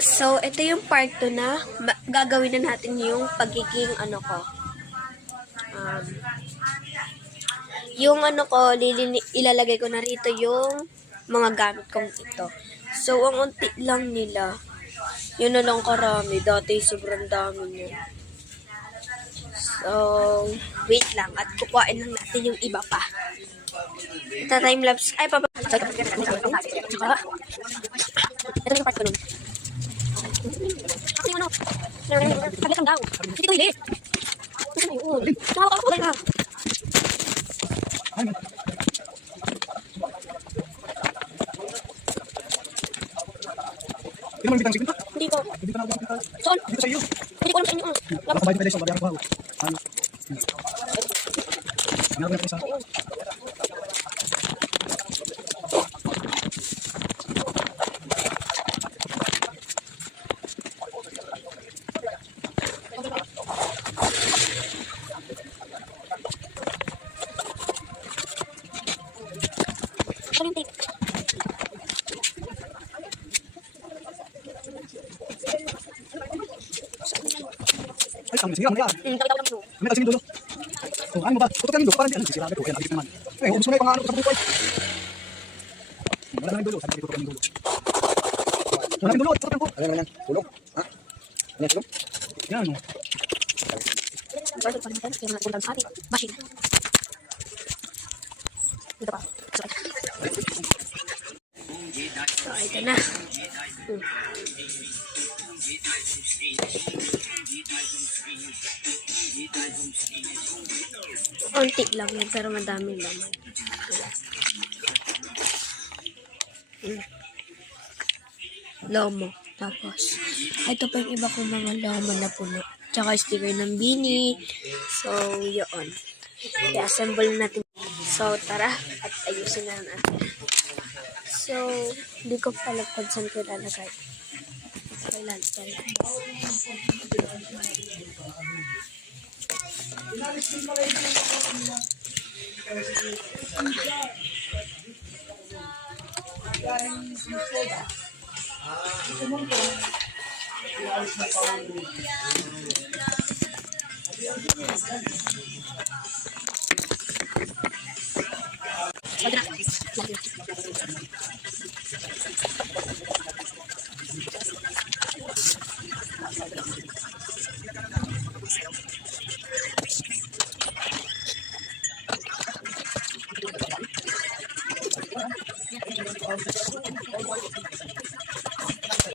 So, ito yung part 2 na gagawin na natin yung pagiging yung ilalagay ko na rito yung mga gamit kong ito. So, ang unti lang nila. Yun na lang karami. Dati sobrang dami niya. So, wait lang. At kukuhain lang natin yung iba pa. Ito time-lapse. Ay, papa. Ito yung part ko nun. Ano? Saglit lang daw. Hindi ko hilit. Ano yun? Nakakakulay na. Hindi mo bitang sigurita? Hindi ko. Hindi ka na bitang. Saan? Dito sa iyo. Hindi ko alam sa inyo. Dapat bayad pa din sa bayaran ko. Ano? Meron na isa. Saan yung tape? Ay, sige, ano yan? Tabi-tabi lang mo. May kasi dulo. Oh, ano ba? Tutok lang dulo. Parang ano, sisira ko. Yan, nakikita naman. Eh, ubus mo na yung pang-ano ko sa buko. Wala na yung dulo. Sabi ko, tutok lang yung dulo. Wala yung dulo. Tutok lang ko. Ano naman yan? Dulo? Ha? Ano yan, dulo? Yan, o. Bakit pa naman? Kaya natin sa atin. Bashi na. Dito pa. So, ito na. Konti lang yan, pero madami naman. Lomo. Tapos, ito pa yung iba kong mga lomo na puno. Tsaka sticker ng Bini. So, yun. I-assemble natin. So, tara. At ayusin na natin. So, hindi ko pala kung saan ko ilalagay. Kailan.